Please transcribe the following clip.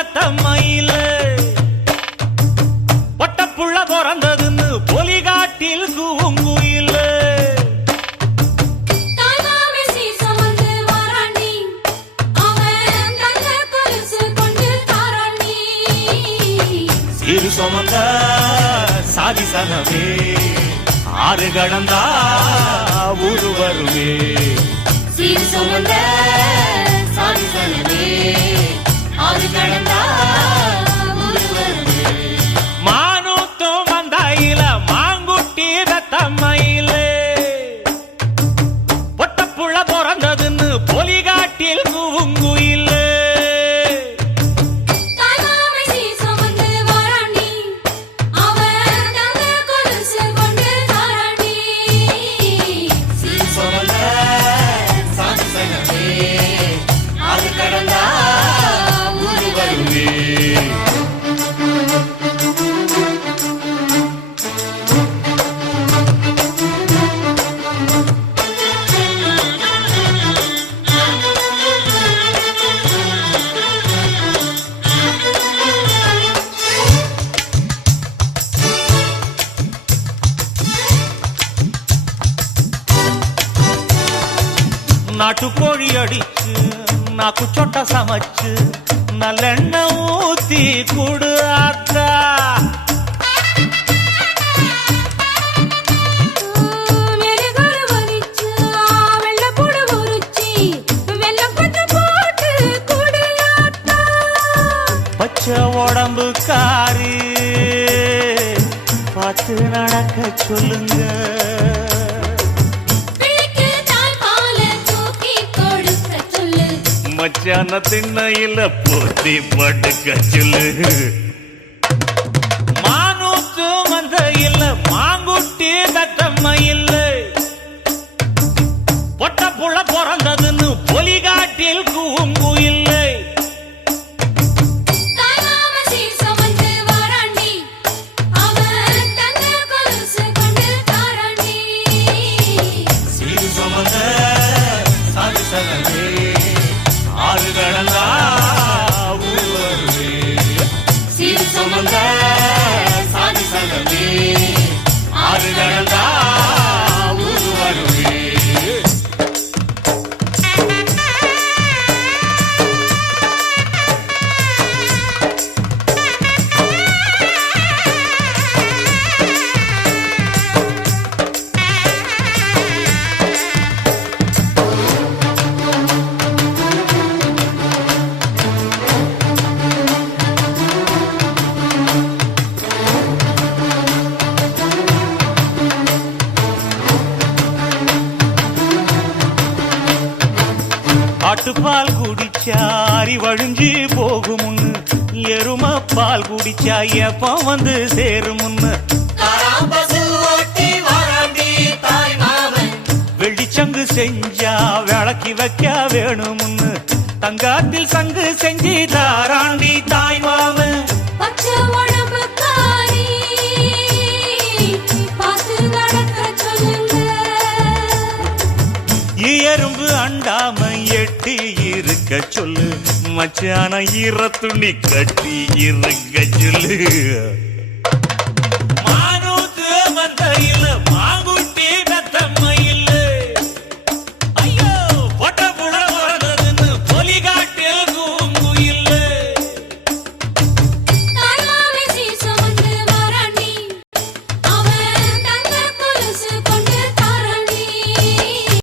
தத்தம்மையில பொட்டப்புள்ள பிறந்ததுன்னு பொலிகாட்டில் கூங்குயில இரு சுமந்த சாதி சனமே ஆறு கடந்தா ஊரு வருமே சீர் சுமந்த சாதி சனமே ஆறு கடந்தா ஊரு வருமே மானூத்தும் வந்தாயில மாங்குட்டி ரத்தம்மையில பொட்டப்புள்ள பிறந்ததுன்னு பொலிகாட்டில் கூங்குயில நாட்டுக்கோழி அடிச்சு நாக்கு சொட்ட சமைச்சு நல்லெண்ணெய் ஊத்தி குடு ஆத்தா பச்சை உடம்பு காரி பார்த்து நடக்க சொல்லுங்க மச்சான திண்ணையில போத்தி படுக்க சொல்லு மானூத்து மந்த இல்ல மாங்குட்டி தத்தம்மை இல்ல பொட்ட புள்ள பிறந்ததுன்னு பொலிகாட்டில் கூங்கு இல்லை ஆட்டுப்பால் குடிச்சா அறிவழிஞ்சி போகுமுன்னு எரும பால் குடிச்சா எப்ப வந்து சேருமுன்னு வெள்ளிச்சங்கு செஞ்சா விளக்கி வைக்க வேணுமுன்னு தங்காத்தில் சங்கு செஞ்சு தாராண்டி தாய் மாமன் எறும்பு அண்டாம எட்டி இருக்க சொல்லு மச்சான ஈர துணி கட்டி இருக்க சொல்லு